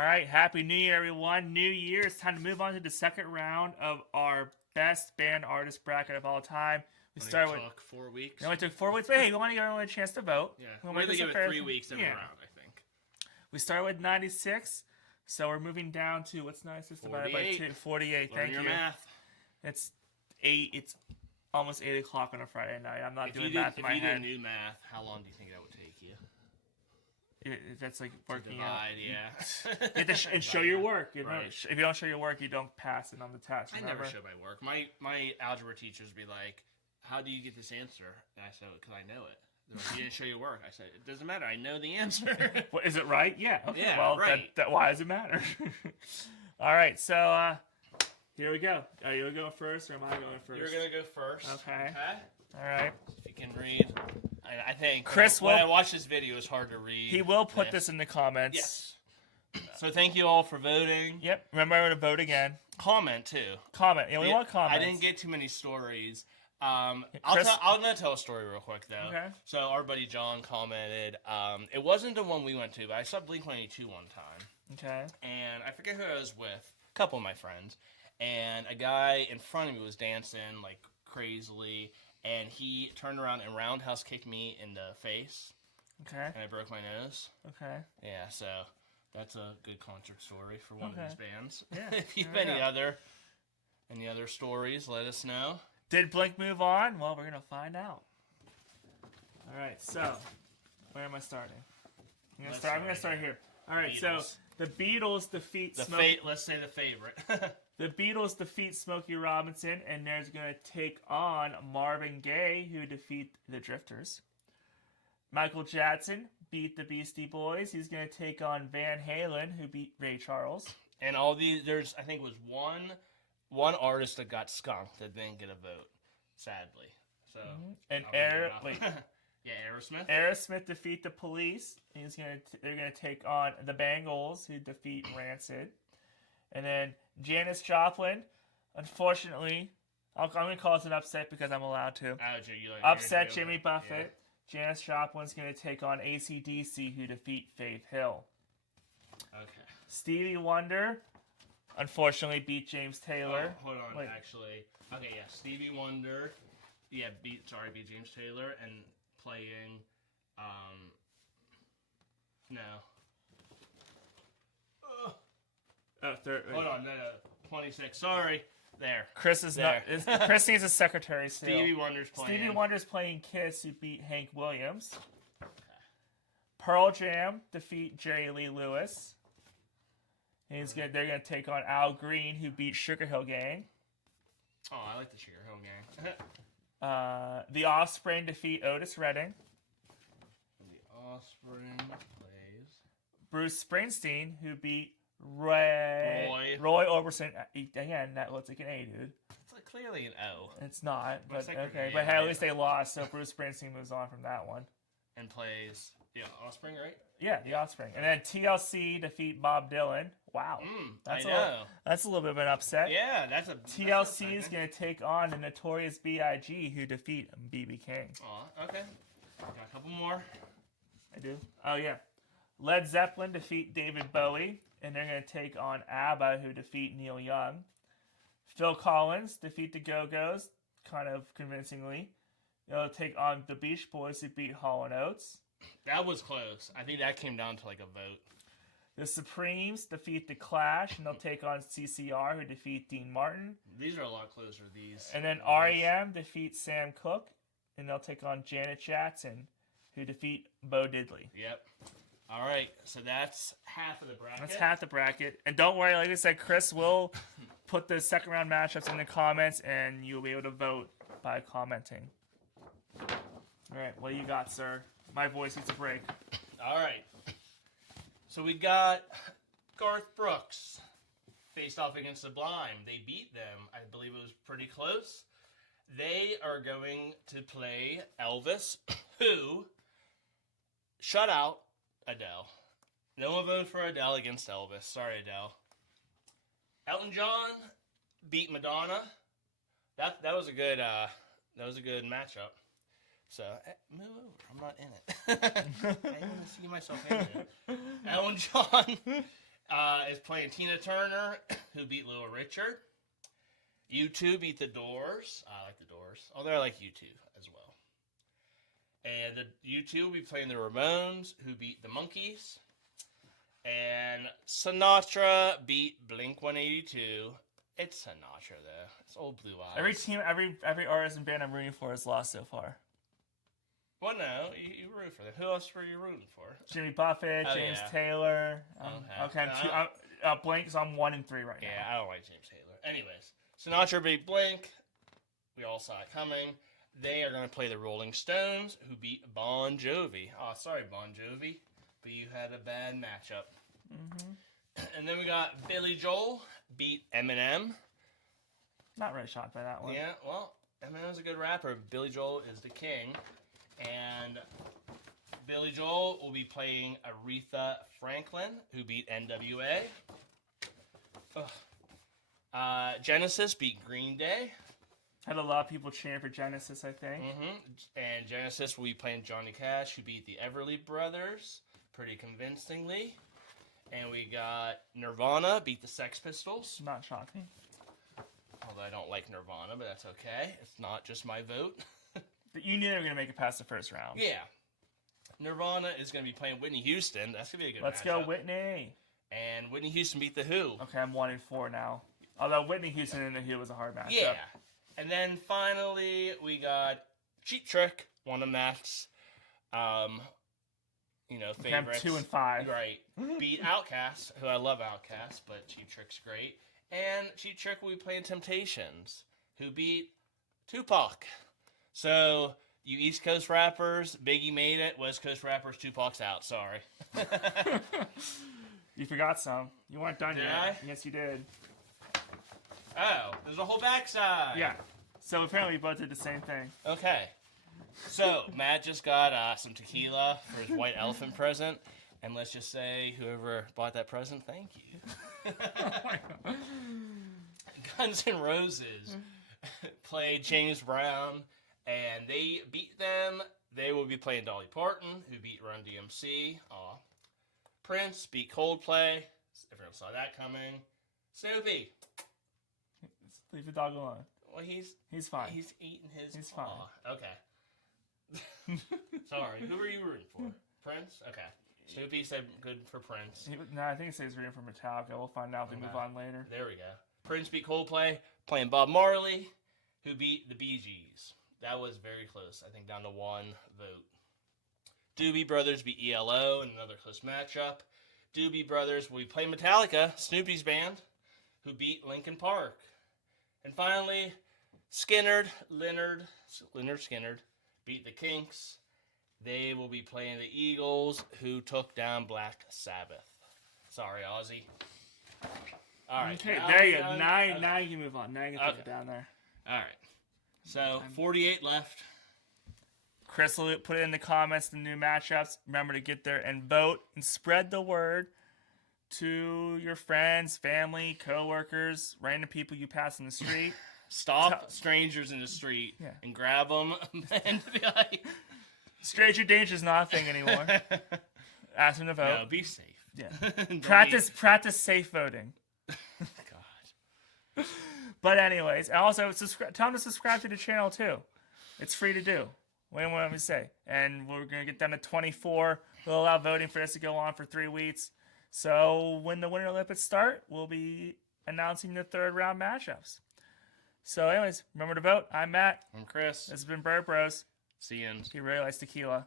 right, Happy New Year, everyone. New Year. It's time to move on to the second round of our best band artist bracket of all time. We Only started with. took 4 weeks. It only took 4 weeks, but hey, we want to give everyone a chance to vote. Yeah, We'll we're make going this to a give it fair 3 weeks every round, I think. We started with 96, so we're moving down to what's 96 divided by 2? 48. Learn Thank your you. math. It's 8. It's almost 8 o'clock on a Friday night. I'm not doing math in my If head. you do new math, how long do you think that would take you? That's like working Divide, out. yeah. You have to and show your work. You know? Right. If you don't show your work, you don't pass it on the test. I Remember? never show my work. My algebra teachers be like, "How do you get this answer?" And I said, "Because I know it." They're like, "You didn't show your work." I said, "It doesn't matter. I know the answer." Well, is it right? Yeah. Okay. Yeah, well, right. why does it matter? All right. So here we go. Are you going first, or am I going first? You're gonna go first. Okay. Okay. All right. If you can read, I think Chris when will- I watch this video, it's hard to read. He will put this in the comments. Yes. So thank you all for voting. Yep. Remember to vote again. Comment too. Comment. Yeah, we want comments. I didn't get too many stories. Chris- I'm gonna tell a story real quick though. Okay. So our buddy John commented. It wasn't the one we went to, but I saw Blink-182 one time, Okay. and I forget who I was with. A couple of my friends, and a guy in front of me was dancing like crazily, and he turned around and roundhouse kicked me in the face, Okay. and I broke my nose. Okay. Yeah, so that's a good concert story for one of Okay. these bands. Yeah, If you have there we any other stories, let us know. Did Blink move on? Well, we're gonna find out. All right. So, where am I starting? I'm gonna start here. All right. So Beatles. the Beatles defeat Let's say the favorite. The Beatles defeat Smokey Robinson, and they're going to take on Marvin Gaye, who defeat the Drifters. Michael Jackson beat the Beastie Boys. He's going to take on Van Halen, who beat Ray Charles. And all these, I think, was one artist that got skunked that didn't get a vote, sadly. So, And I'll bring it up. Yeah, Aerosmith. Aerosmith defeat the Police. They're going to take on the Bangles, who defeat Rancid. And then Janis Joplin, unfortunately, I'm going to call this an upset because I'm allowed to. Upset Jimmy Buffett. Yeah. Janis Joplin's going to take on AC/DC, who defeat Faith Hill. Okay. Stevie Wonder, unfortunately, beat James Taylor. Oh, hold on, Wait. actually. Okay, yeah, Stevie Wonder. Yeah, beat James Taylor and playing. No. Hold on, no, 26. Sorry, there. Chris is There. not. Chris needs a secretary still. Stevie Wonder's playing. Stevie Wonder's playing Kiss, who beat Hank Williams. Pearl Jam defeat Jerry Lee Lewis. They're gonna take on Al Green, who beat Sugar Hill Gang. Oh, I like the Sugar Hill Gang. The Offspring defeat Otis Redding. The Offspring plays. Bruce Springsteen, who beat Roy Orbison. Again, that looks like an A, dude. It's like clearly an O. It's not, but Looks like an okay. A, But hey, at yeah. least they lost, so Bruce Springsteen moves on from that one. And plays. Yeah, Offspring, right? Yeah, the Offspring. And then TLC defeat Bob Dylan. Wow. I know. That's a little bit of an upset. Yeah, that's a. TLC is going to take on the Notorious B.I.G., who defeat B.B. King. Oh, okay. Got a couple more. I do. Oh, yeah. Led Zeppelin defeat David Bowie, and they're going to take on ABBA, who defeat Neil Young. Phil Collins defeat the Go-Go's, kind of convincingly. They'll take on the Beach Boys, who beat Hall & Oates. That was close. I think that came down to like a vote. The Supremes defeat the Clash, and they'll take on CCR, who defeat Dean Martin. These are a lot closer, these. And then REM defeats Sam Cooke, and they'll take on Janet Jackson, who defeat Bo Diddley. Yep. All right, so that's half of the bracket. That's half the bracket. And don't worry, like I said, Chris will put the second round matchups in the comments, and you'll be able to vote by commenting. All right, what do you got, sir? My voice needs a break. All right. So we got Garth Brooks faced off against Sublime. They beat them. I believe it was pretty close. They are going to play Elvis, who shut out Adele. No one voted for Adele against Elvis. Sorry, Adele. Elton John beat Madonna. That was a good matchup. So move over. I'm not in it. I didn't even see myself in it. Elton John is playing Tina Turner, who beat Little Richard. U2 beat the Doors. I like the Doors. Although I like U2 as well. And the U2 will be playing the Ramones, who beat the Monkees. And Sinatra beat Blink-182. It's Sinatra, though. It's old Blue Eyes. Every team, every artist and band I'm rooting for has lost so far. Well, no, you root for them. Who else were you rooting for? Jimmy Buffett, Oh, James yeah. Taylor. Okay. I'm two. Blink, so I'm 1 and 3 right Yeah, now. I don't like James Taylor. Anyways, Sinatra beat Blink. We all saw it coming. They are going to play the Rolling Stones, who beat Bon Jovi. Oh, sorry, Bon Jovi, but you had a bad matchup. Mm-hmm. And then we got Billy Joel beat Eminem. Not really shocked by that one. Yeah, well, Eminem's a good rapper. Billy Joel is the king. And Billy Joel will be playing Aretha Franklin, who beat NWA. Genesis beat Green Day. Had a lot of people cheering for Genesis, I think. And Genesis will be playing Johnny Cash, who beat the Everly Brothers pretty convincingly. And we got Nirvana beat the Sex Pistols. Not shocking. Although I don't like Nirvana, but that's okay. It's not just my vote. But you knew they were going to make it past the first round. Yeah. Nirvana is going to be playing Whitney Houston. That's going to be a good Let's matchup. go, Whitney. And Whitney Houston beat The Who. Okay, I'm 1 and 4 now. Although Whitney Houston and The Who was a hard matchup. Yeah. And then finally, we got Cheap Trick, one of Matt's, favorites. Okay, I'm 2 and 5. Right. Beat Outkast, who I love Outkast, but Cheap Trick's great. And Cheap Trick will be playing Temptations, who beat Tupac. So, you East Coast rappers, Biggie made it. West Coast rappers, Tupac's out. Sorry. You forgot some. You weren't done Did yet. I? Yes, you did. Oh, there's a whole backside. Yeah. So apparently we both did the same thing. Okay. So, Matt just got some tequila for his white elephant present. And let's just say, whoever bought that present, thank you. Guns N' Roses played James Brown, and they beat them. They will be playing Dolly Parton, who beat Run DMC. Aw. Prince beat Coldplay. Everyone saw that coming. Snoopy. Leave the dog alone. Well, He's fine. He's eating his He's paw. Okay. Sorry. Who were you rooting for? Prince? Okay. Snoopy said good for Prince. No, I think it says rooting for Metallica. We'll find out if we move on later. There we go. Prince beat Coldplay, playing Bob Marley, who beat the Bee Gees. That was very close. I think down to 1 vote. Doobie Brothers beat ELO in another close matchup. Doobie Brothers will be playing Metallica, Snoopy's band, who beat Linkin Park. And finally, Leonard Skinner beat the Kinks. They will be playing the Eagles, who took down Black Sabbath. Sorry, Ozzy. All right. Okay, there you go. Now you can move on. Now you can put it down there. All right. So, 48 left. Chris will put it in the comments the new matchups. Remember to get there and vote and spread the word to your friends, family, coworkers, random people you pass in the street. Stop strangers in the street and grab them and be like, stranger danger is not a thing anymore. Ask them to vote. No, be safe. Yeah. Don't Practice safe voting. God. But anyways, and also tell them to subscribe to the channel too. It's free to do. What do you want me to say? And we're gonna get down to 24. We'll allow voting for this to go on for 3 weeks. So when the Winter Olympics start, we'll be announcing the 3rd round matchups. So anyways, remember to vote. I'm Matt. I'm Chris. This has been Bird Bros. See you. He really likes tequila.